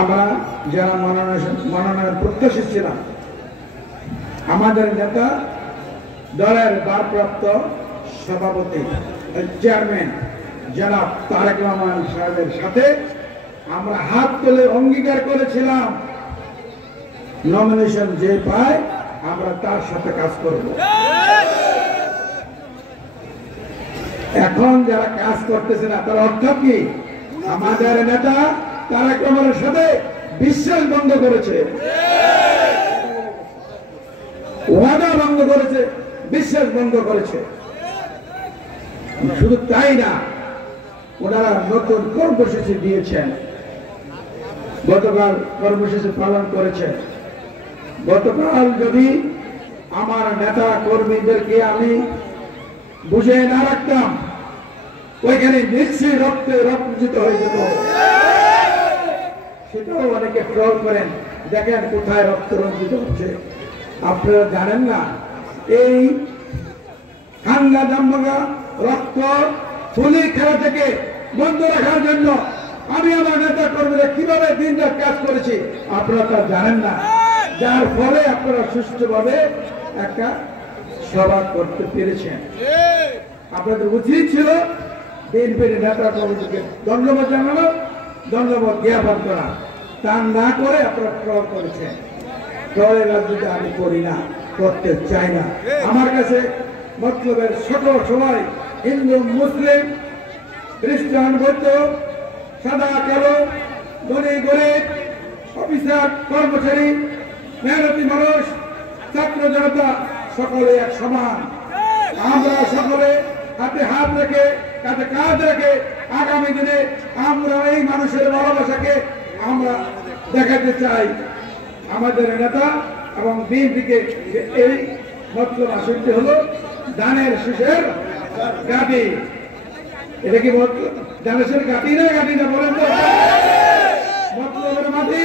আমরা যারা মনোনয়ন প্রত্যাশী ছিলাম, আমাদের নেতা দলের ভারপ্রাপ্ত সভাপতি চেয়ারম্যান জনাব তারেক রহমান সাহেবের সাথে আমরা হাত তুলে অঙ্গীকার করেছিলাম, নমিনেশন যে পায় আমরা তার সাথে কাজ করব। এখন যারা কাজ করতেছে না তার অর্থ কি? আমাদের নেতা তারেক রহমানের সাথে বিশ্বাস ভঙ্গ করেছে, ওয়াদা ভঙ্গ করেছে, বিশ্বাস ভঙ্গ করেছে। শুধু তাই না, ওনারা নতুন কর্মসূচি দিয়েছেন, গতকাল কর্মসূচি পালন করেছেন। গতকাল যদি আমার নেতা কর্মীদেরকে আমি বুঝে না রাখতাম, ওইখানে নিশ্চয়ই রক্তে রক্তজিত হয়ে যেত। সেটাও অনেকে ট্রল করেন, দেখেন কোথায় রক্ত রঞ্জিত হচ্ছে। আপনারা জানেন না, এই হাঙ্গা দাম্মাগা রক্ত ফুলি খেলা থেকে বন্ধ রাখার জন্য আমি আমার নেতা কর্মীরা কিভাবে দিন রাত কাজ করেছি আপনারা তা জানেন না, যার ফলে আপনারা সুষ্ঠুভাবে একটা সভা করতে পেরেছেন। আপনাদের উচিত ছিল বিএনপির নেতা কর্মীদেরকে ধন্যবাদ জানানো, ধন্যবাদ জ্ঞাপন করা। তা না করে আপনারা ট্রল করেছেন। ট্রলের রাজনীতি আমি করি না, করতে চাই না। আমার কাছে মতলবের সকল সবাই, হিন্দু মুসলিম খ্রিস্টান বৌদ্ধ, সাদা কালো, ধনী গরিব, অফিসার কর্মচারী, মেহনতি মানুষ, ছাত্র জনতা সকলে এক সমান। আমরা সকলে হাতে হাত রেখে কাঁধে কাঁধ রেখে আগামী দিনে আমরা এই মানুষের ভালোবাসাকে আমরা দেখাতে চাই। আমাদের নেতা এবং বিএনপিকে এই মতলব আসনটি হলো ধানের শীষের গাড়ি। এটা কি ধানের গাড়ি না বলেন তো? মতলবের মাটি